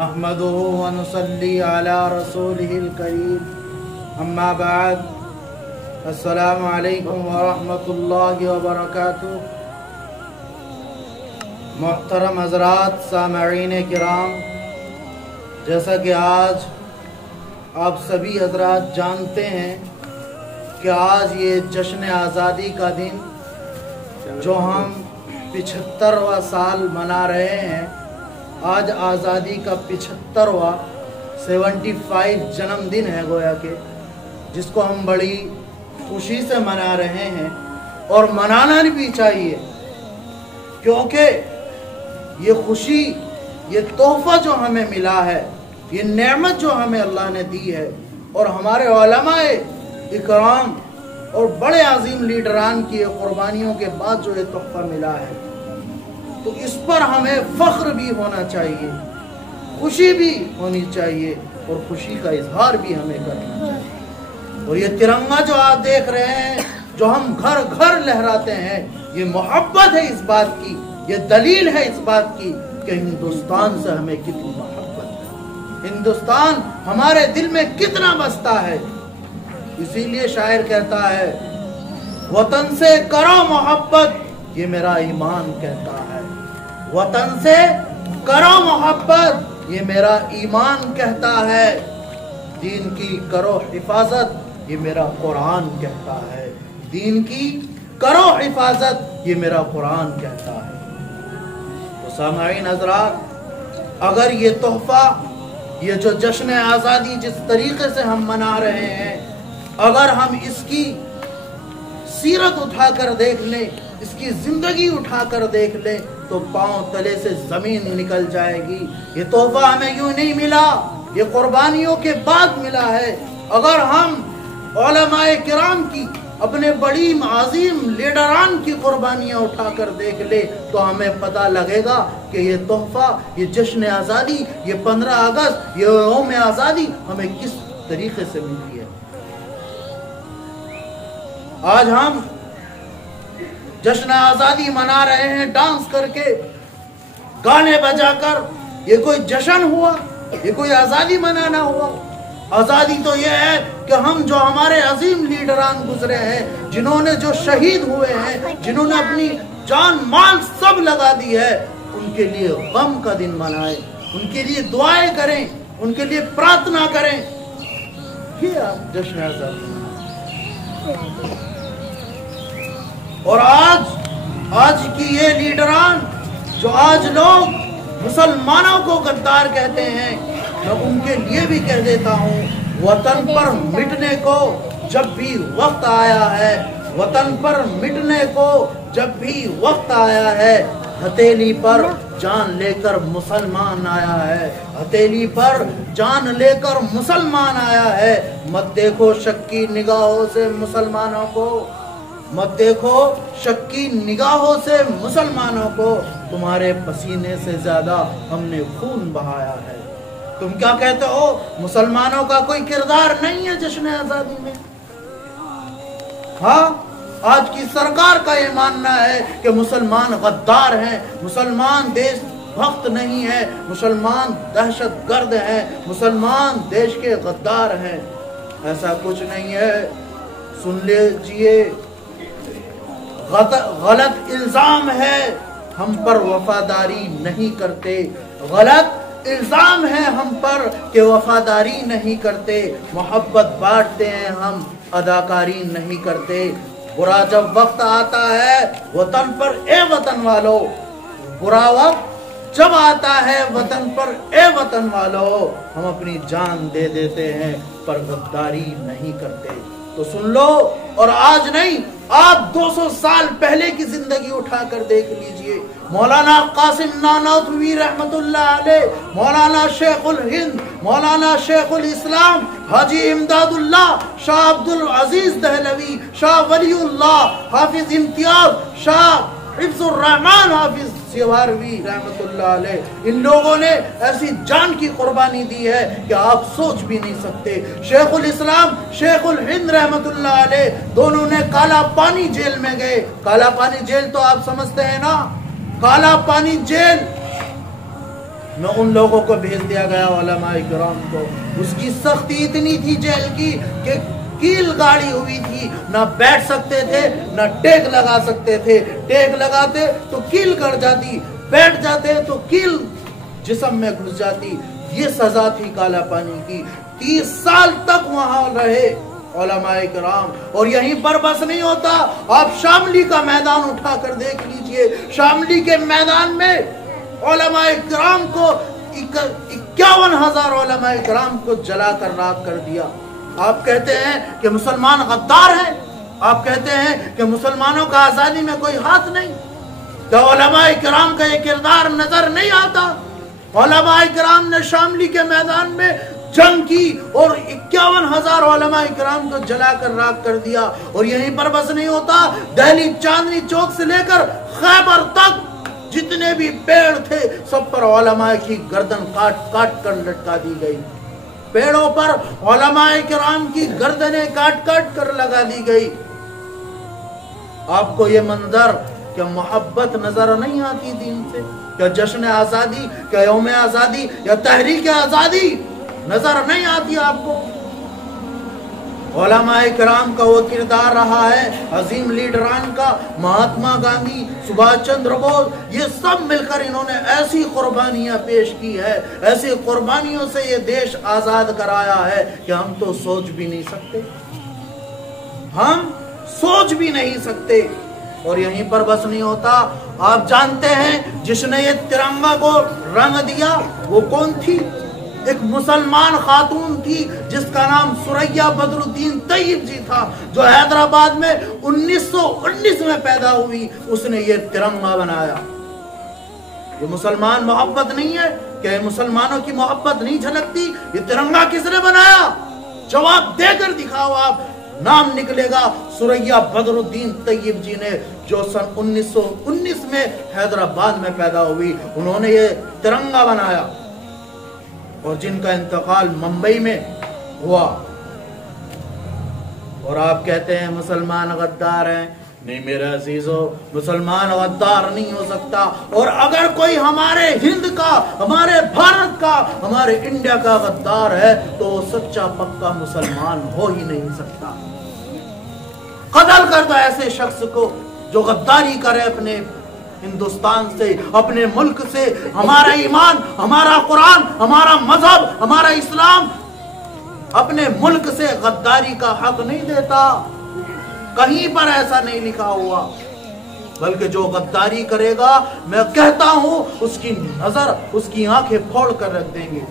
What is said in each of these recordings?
نحمده ونصلي على رسوله الكريم اما بعد السلام علیکم ورحمۃ اللہ وبرکاتہ۔ محترم حضرات، سامعین کرام، جیسا کہ آج آپ سبھی حضرات جانتے ہیں کہ آج یہ جشن آزادی کا دن جو ہم 75واں سال منا رہے ہیں، آج آزادی کا 75واں 75 جنم دن ہے گویا کہ، جس کو ہم بڑی خوشی سے منا رہے ہیں اور منانا بھی چاہیے، کیونکہ یہ خوشی، یہ تحفہ جو ہمیں ملا ہے، یہ نعمت جو ہمیں اللہ نے دی ہے، اور ہمارے علماء اکرام اور بڑے عظیم لیڈران کی قربانیوں کے بعد جو یہ تحفہ ملا ہے، تو اس پر ہمیں فخر بھی ہونا چاہیے، خوشی بھی ہونی چاہیے، اور خوشی کا اظہار بھی ہمیں کرنا چاہیے۔ اور یہ ترنگا جو آپ دیکھ رہے ہیں، جو ہم گھر گھر لہراتے ہیں، یہ محبت ہے اس بات کی، یہ دلیل ہے اس بات کی کہ ہندوستان سے ہمیں کتنی محبت ہے، ہندوستان ہمارے دل میں کتنا بستا ہے۔ اسی لیے شاعر کہتا ہے، وطن سے کرو محبت، یہ میرا ایمان کہتا ہے، وطن سے کرو محبت، یہ میرا ایمان کہتا ہے، دین کی کرو حفاظت، یہ میرا قرآن کہتا ہے، دین کی کرو حفاظت، یہ میرا قرآن کہتا ہے۔ تو سامعین حضرات، اگر یہ تحفہ، یہ جو جشن آزادی جس طریقے سے ہم منا رہے ہیں، اگر ہم اس کی سیرت اٹھا کر دیکھ لیں، اس کی زندگی اٹھا کر دیکھ لیں، تو پاؤں تلے سے زمین نکل جائے گی۔ یہ تحفہ ہمیں یوں نہیں ملا، یہ قربانیوں کے بعد ملا ہے۔ اگر ہم علماء کرام کی، اپنے بڑی عظیم لیڈران کی قربانیاں اٹھا کر دیکھ لے، تو ہمیں پتہ لگے گا کہ یہ تحفہ، یہ جشن آزادی، یہ 15 اگست، یہ یوم آزادی ہمیں کس طریقے سے ملی ہے۔ آج ہم جشن آزادی منا رہے ہیں ڈانس کر کے، گانے بجا کر۔ یہ کوئی جشن ہوا؟ یہ کوئی آزادی منانا ہوا؟ آزادی تو یہ ہے کہ ہم جو ہمارے عظیم لیڈران گزرے ہیں، جنہوں نے جو شہید ہوئے ہیں، جنہوں نے اپنی جان مال سب لگا دی ہے، ان کے لیے غم کا دن منائیں، ان کے لیے دعائیں کریں، ان کے لیے پرارتھنا کریں۔ یہ آپ جشن آزادی اور آج کی یہ لیڈران جو آج لوگ مسلمانوں کو غدار کہتے ہیں، میں ان کے لیے بھی کہہ دیتا ہوں، وطن پر مٹنے کو جب بھی وقت آیا ہے، وطن پر مٹنے کو جب بھی وقت آیا ہے، ہتھیلی پر جان لے کر مسلمان آیا ہے، ہتھیلی پر جان لے کر مسلمان آیا ہے۔ مت دیکھو شک کی نگاہوں سے مسلمانوں کو، مت دیکھو شک کی نگاہوں سے مسلمانوں کو، تمہارے پسینے سے زیادہ ہم نے خون بہایا ہے۔ تم کیا کہتے ہو؟ مسلمانوں کا کوئی کردار نہیں ہے جشن آزادی میں؟ ہاں، آج کی سرکار کا یہ ماننا ہے کہ مسلمان غدار ہیں، مسلمان دیش بھکت نہیں ہے، مسلمان دہشت گرد ہیں، مسلمان دیش کے غدار ہیں۔ ایسا کچھ نہیں ہے۔ سن لیجئے، غلط الزام ہے، ہم پر وفاداری نہیں کرتے، غلط الزام ہے ہم پر کہ وفاداری نہیں کرتے، محبت بانٹتے ہیں ہم، اداکاری نہیں کرتے۔ برا جب وقت آتا ہے وطن پر، اے وطن والو، برا وقت جب آتا ہے وطن پر، اے وطن والو، ہم اپنی جان دے دیتے ہیں پر غداری نہیں کرتے۔ تو سن لو، اور آج نہیں، آپ 200 سال پہلے کی زندگی اٹھا کر دیکھ لیجئے۔ مولانا قاسم نانوتوی رحمت اللہ علیہ، مولانا شیخ الہند، مولانا شیخ الاسلام حاجی امداد اللہ، شاہ عبد العزیز دہلوی، شاہ ولی اللہ، حافظ امتیاز، شاہ حفظ الرحمن حافظ سیواروی رحمت اللہ علیہ، ان لوگوں نے ایسی جان کی قربانی دی ہے کہ آپ سوچ بھی نہیں سکتے۔ شیخ الاسلام، شیخ الہند رحمت اللہ علیہ، دونوں نے کالا پانی جیل میں گئے۔ کالا پانی جیل تو آپ سمجھتے ہیں نا، کالا پانی جیل न उन लोगों को भेज दिया गया उलमाए किराम को। उसकी सख्ती इतनी थी जेल की कि कील गाड़ी हुई थी, ना बैठ सकते थे ना टेक लगा सकते थे। टेक लगाते तो कील गड़ जाती, बैठ जाते तो कील जिस्म में घुस जाती। ये सजा थी काला पानी की। 30 साल तक वहां रहे उलमाए किराम। और यहीं पर बस नहीं होता, आप शामली का मैदान उठा कर देख लीजिए। शामली के मैदान में उलमाए किराम को 51,000 उलमाए किराम को जलाकर राख कर दिया। आप कहते हैं कि मुसलमान गद्दार हैं, आप कहते हैं कि मुसलमानों का आजादी में कोई हाथ नहीं। तो उलमाए किराम का ये किरदार नजर नहीं आता? उलमाए किराम ने शामली के मैदान में जंग की और 51,000 उलमाए किराम को जलाकर राख कर दिया। और यहीं पर बस नहीं होता, दिल्ली चांदनी चौक से लेकर खैबर तक जितने भी पेड़ थे सब पर उलमाए की गर्दन काट काट कर लटका दी गई। पेड़ों पर उलमाए किराम की गर्दनें काट काट कर लगा दी गई। आपको ये मंजर क्या मोहब्बत नजर नहीं आती दीन से? क्या जश्न आजादी, क्या यौम आजादी या तहरीक आजादी नजर नहीं आती आपको? उलमाए किराम का वो किरदार रहा है अजीम लीडरान का, महात्मा गांधी, सुभाष चंद्र बोस, ये सब मिलकर इन्होंने ऐसी कुर्बानियां पेश की है, ऐसी कुर्बानियों से ये देश आजाद कराया है कि हम तो सोच भी नहीं सकते, हम सोच भी नहीं सकते। और यहीं पर बस नहीं होता, आप जानते हैं जिसने ये तिरंगा को रंग दिया वो कौन थी? एक मुसलमान खातून थी जिसका नाम सुरैया बदरुद्दीन तैयब जी था, जो हैदराबाद में 1919 में पैदा हुई। उसने ये तिरंगा बनाया। ये मुसलमान मोहब्बत नहीं है? क्या मुसलमानों की मोहब्बत नहीं झलकती? ये तिरंगा किसने बनाया? जवाब देकर दिखाओ आप। नाम निकलेगा सुरैया बदरुद्दीन तैयब जी ने, जो सन 1919 में हैदराबाद में पैदा हुई। उन्होंने ये तिरंगा बनाया और जिनका इंतकाल मुंबई में हुआ। और आप कहते हैं मुसलमान गद्दार हैं। नहीं मेरे अजीजों, मुसलमान गद्दार नहीं हो सकता। और अगर कोई हमारे हिंद का, हमारे भारत का, हमारे इंडिया का गद्दार है तो वो सच्चा पक्का मुसलमान हो ही नहीं सकता। कत्ल कर दो ऐसे शख्स को जो गद्दारी करे अपने हिंदुस्तान से, अपने मुल्क से। हमारा ईमान, हमारा कुरान, हमारा मजहब, हमारा इस्लाम अपने मुल्क से गद्दारी का हक नहीं देता। कहीं पर ऐसा नहीं लिखा हुआ। बल्कि जो गद्दारी करेगा, मैं कहता हूं उसकी नजर, उसकी आंखें फोड़ कर रख देंगे।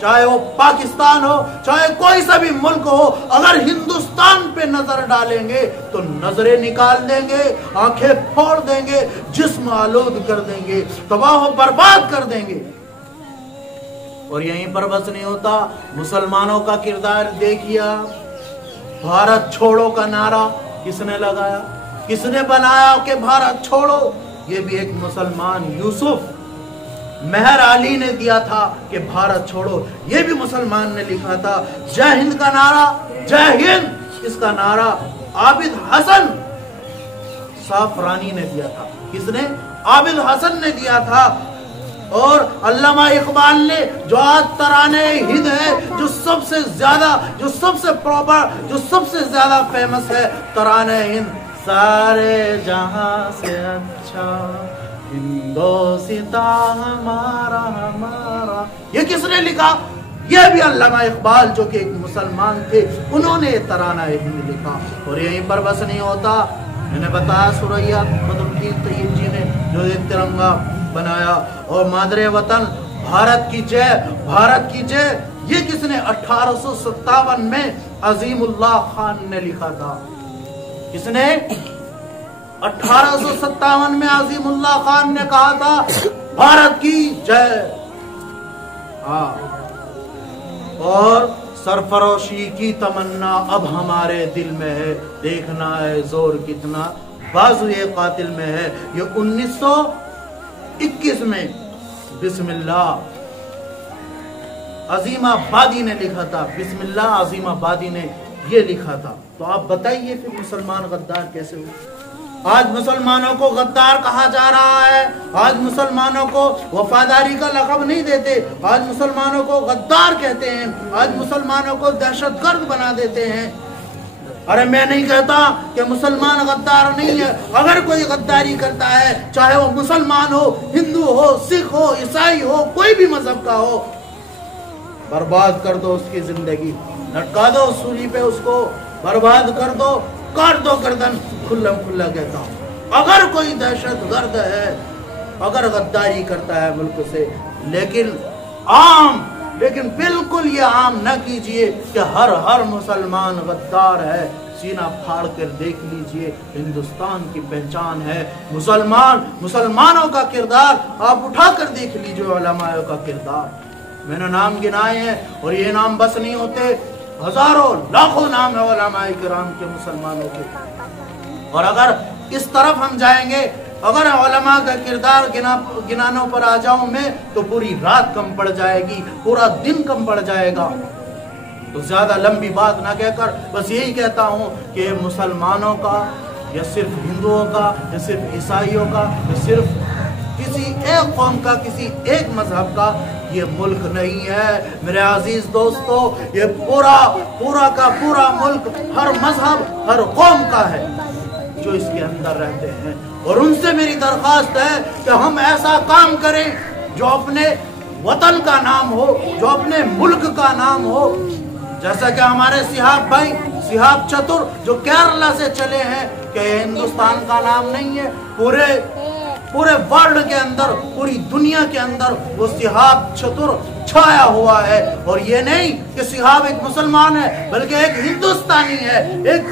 चाहे वो पाकिस्तान हो, चाहे कोई सा भी मुल्क हो, अगर हिंदुस्तान पे नजर डालेंगे तो नजरें निकाल देंगे, आंखें फोड़ देंगे, जिस्म आलूद कर देंगे, तबाह बर्बाद कर देंगे। और यहीं पर बस नहीं होता, मुसलमानों का किरदार देखिए। भारत छोड़ो का नारा किसने लगाया, किसने बनाया कि भारत छोड़ो? ये भी एक मुसलमान यूसुफ मेहर अली ने दिया था कि भारत छोड़ो। ये भी मुसलमान ने लिखा था। जय हिंद का नारा, जय हिंद, इसका नारा आबिद हसन साफरानी ने दिया था। किसने? आबिद हसन ने दिया था। और अल्लामा इकबाल ने, जो आज तराने हिंद है, जो सबसे ज्यादा, जो सबसे प्रॉपर, जो सबसे ज्यादा फेमस है, तराने हिंद, सारे जहां से अच्छा हिंदोस्ता हमारा हमारा, ये किसने लिखा? ये भी अल्लामा इकबाल जो कि एक मुसलमान थे, उन्होंने तराना हिंद लिखा। और यहीं पर बस नहीं होता, मैंने बताया सुरैया बदरुद्दीन तैयब जी ने जो ये तिरंगा बनाया। और मादरे वतन भारत की जय, भारत की जय, ये किसने? 1857 में अजीमुल्लाह खान ने लिखा था। किसने? 1857 में अजीमुल्लाह खान ने कहा था भारत की जय। हाँ, और सरफरोशी की तमन्ना अब हमारे दिल में है, देखना है जोर कितना बाजुए कातिल में है। ये 1921 में बिस्मिल्लाह अजीमाबादी ने लिखा था। बिस्मिल्लाह अजीमाबादी ने ये लिखा था। तो आप बताइए फिर मुसलमान गद्दार कैसे हुए? आज मुसलमानों को गद्दार कहा जा रहा है, आज मुसलमानों को वफादारी का लक़ब नहीं देते, आज मुसलमानों को गद्दार कहते हैं, आज मुसलमानों को दहशतगर्द बना देते हैं। अरे मैं नहीं कहता कि मुसलमान गद्दार नहीं है, अगर कोई गद्दारी करता है, चाहे वो मुसलमान हो, हिंदू हो, सिख हो, ईसाई हो, कोई भी मजहब का हो, बर्बाद कर दो उसकी जिंदगी, लटका दो सूली पे उसको, बर्बाद कर दो, काट दो गर्दन, खुल्ला खुल्ला कहता हूँ। अगर कोई दहशतगर्द है, अगर गद्दारी करता है मुल्क से, लेकिन बिल्कुल ये आम न कीजिए कि हर मुसलमान गद्दार है। सीना फाड़ कर देख लीजिए, हिंदुस्तान की पहचान है मुसलमानों का किरदार। आप उठा कर देख लीजिए उलमाओं का किरदार। मैंने नाम गिनाए हैं और ये नाम बस नहीं होते, हजारों लाखों नाम है उलमाए किराम के मुसलमानों के। और अगर इस तरफ हम जाएंगे, अगर उलमा का किरदार गिनानों पर आ जाऊं मैं, तो पूरी रात कम पड़ जाएगी, पूरा दिन कम पड़ जाएगा। तो ज्यादा लंबी बात ना कहकर बस यही कहता हूं कि मुसलमानों का या सिर्फ हिंदुओं का या सिर्फ ईसाइयों का या सिर्फ किसी एक कौम का, किसी एक मजहब का ये मुल्क नहीं है मेरे अजीज दोस्तों। ये पूरा का पूरा मुल्क हर मजहब, हर कौम का है जो इसके अंदर रहते हैं। और उनसे मेरी दरख्वास्त है कि हम ऐसा काम करें जो अपने वतन का नाम हो, जो अपने मुल्क का नाम हो। जैसा कि हमारे सिहाब भाई, सिहाब चतुर जो केरला से चले हैं, कि हिंदुस्तान का नाम नहीं है, पूरे वर्ल्ड के अंदर, पूरी दुनिया के अंदर वो सिहाब चतुर छाया हुआ है। और ये नहीं कि सिहाब एक मुसलमान है, बल्कि एक हिंदुस्तानी है, एक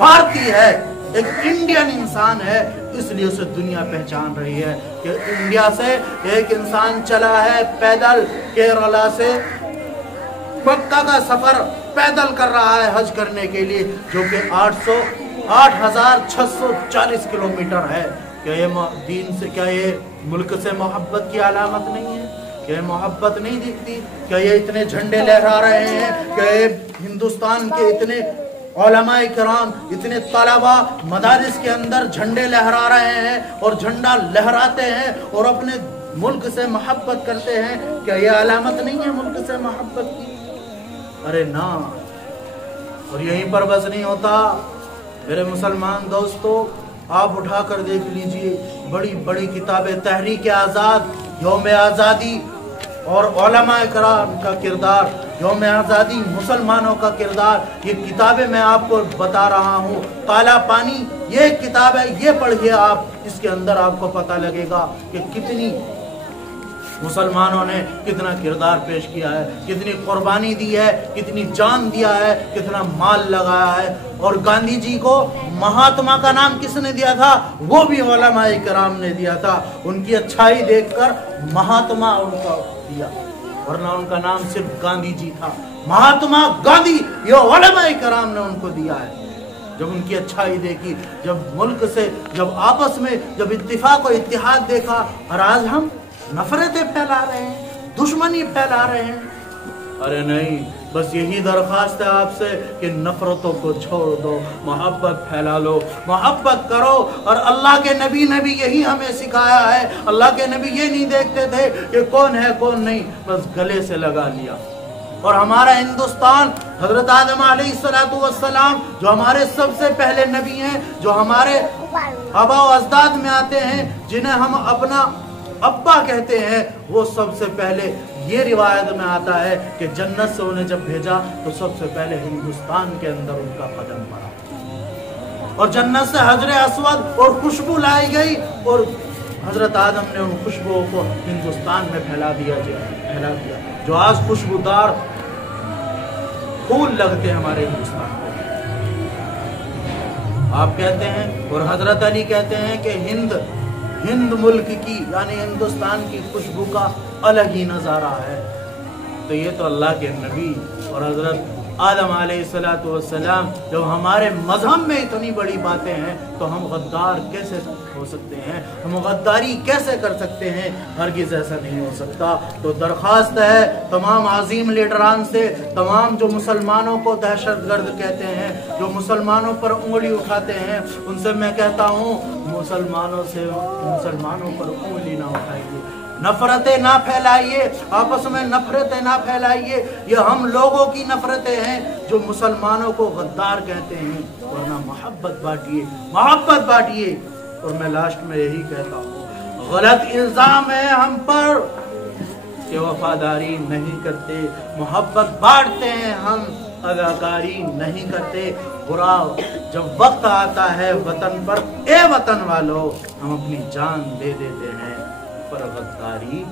भारतीय है, एक इंडियन इंसान है। इसलिए उसे दुनिया पहचान रही है कि इंडिया से एक इंसान चला है पैदल, केरला से मक्का का सफर पैदल कर रहा है हज करने के लिए, जो कि 8,640 किलोमीटर है। क्या ये दीन से, क्या ये मुल्क से मोहब्बत की अलामत नहीं है? क्या ये मोहब्बत नहीं दिखती? क्या ये इतने झंडे लहरा रहे हैं? क्या ये हिंदुस्तान के इतने उलमाए किराम, इतने तलबा मदारिस के अंदर झंडे लहरा रहे हैं और झंडा लहराते हैं और अपने मुल्क से मोहब्बत करते हैं? क्या ये अलामत नहीं है मुल्क से मोहब्बत की? अरे ना। और यहीं पर बस नहीं होता मेरे मुसलमान दोस्तों, आप उठा कर देख लीजिए बड़ी बड़ी किताबें, तहरीक आज़ाद, यौम आज़ादी और उलमा किराम का किरदार, यौम आज़ादी, मुसलमानों का किरदार, ये किताबें मैं आपको बता रहा हूँ। काला पानी ये किताब है, ये पढ़िए आप, इसके अंदर आपको पता लगेगा कि कितनी मुसलमानों ने कितना किरदार पेश किया है, कितनी कुर्बानी दी है, कितनी जान दिया है, कितना माल लगाया है। और गांधी जी को महात्मा का नाम किसने दिया था? वो भी उलमाए किराम ने दिया था। उनकी अच्छाई देखकर महात्मा उनका दिया, वरना उनका नाम सिर्फ गांधी जी था। महात्मा गांधी ये उलमाए किराम ने उनको दिया है। जब उनकी अच्छाई देखी, जब मुल्क से, जब आपस में, जब इत्तिफाक और इत्तिहाद देखा, और आज हम नफरतें फैला रहे हैं, दुश्मनी फैला रहे हैं। अरे नहीं, बस यही दरख्वास्त है आपसे कि नफरतों को छोड़ दो, मोहब्बत फैला लो, मोहब्बत करो। और अल्लाह के नबी ने भी यही हमें सिखाया है। अल्लाह के नबी ये नहीं देखते थे कि कौन है कौन नहीं, बस गले से लगा लिया। और हमारा हिंदुस्तान, हजरत आदम अलैहिस्सलाम जो हमारे सबसे पहले नबी हैं, जो हमारे आबा व अजदाद में आते हैं, जिन्हें हम अपना अब्बा कहते हैं, वो सबसे पहले ये रिवायत में आता है कि जन्नत से उन्हें जब भेजा तो सबसे पहले हिंदुस्तान के अंदर उनका कदम पड़ा और जन्नत से हजर अस्वद और खुशबू लाई गई और हजरत आदम ने उन खुशबुओं को हिंदुस्तान में फैला दिया। जो आज खुशबूदार फूल लगते हैं हमारे हिंदुस्तान को। आप कहते हैं और हजरत अली कहते हैं कि हिंद मुल्क की, यानी हिंदुस्तान की खुशबू का अलग ही नज़ारा है। तो ये तो अल्लाह के नबी और हजरत आदम अलैहिस्सलातु वस्सलाम, जब हमारे मजहब में इतनी बड़ी बातें हैं तो हम गद्दार कैसे हो सकते हैं, हम गद्दारी कैसे कर सकते हैं? हरगिज़ ऐसा नहीं हो सकता। तो दरख्वास्त है तमाम अजीम लीडरान से, तमाम जो मुसलमानों को दहशतगर्द कहते हैं, जो मुसलमानों पर उंगली उठाते हैं, उनसे मैं कहता हूँ मुसलमानों पर उंगली ना उठाइए, नफरतें ना फैलाइए, आपस में नफरतें ना फैलाइए। ये हम लोगों की नफरतें हैं जो मुसलमानों को गद्दार कहते हैं, वरना मोहब्बत बांटिए। और मैं लास्ट में यही कहता हूँ, गलत इल्जाम है हम पर कि वफादारी नहीं करते, मोहब्बत बांटते हैं हम, अदाकारी नहीं करते। बुरा जब वक्त आता है वतन पर, ए वतन वालों, हम अपनी जान दे देते हैं पर गद्दारी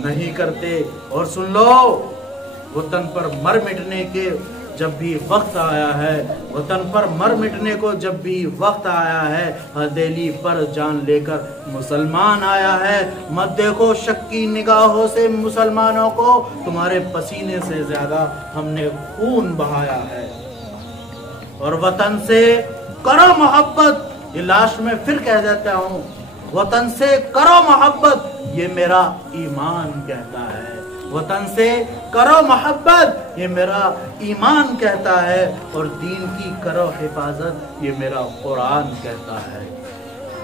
नहीं करते। और सुन लो, वतन पर मर मिटने के जब भी वक्त आया है, वतन पर मर मिटने को जब भी वक्त आया है, हथेली पर जान लेकर मुसलमान आया है। मत देखो शक की निगाहों से मुसलमानों को, तुम्हारे पसीने से ज्यादा हमने खून बहाया है। और वतन से करो मोहब्बत, ये लास्ट में फिर कह देता हूँ, वतन से करो मोहब्बत, ये मेरा ईमान कहता है। वतन से करो मोहब्बत, ये मेरा ईमान कहता है। और दीन की करो हिफाजत, ये मेरा कुरान कहता है।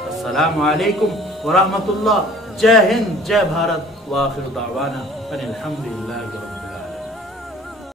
अस्सलामु अलैकुम व रहमतुल्लाह। जय हिंद, जय भारत। व आखिर दावाना अनिल हम्दुलिल्लाहि।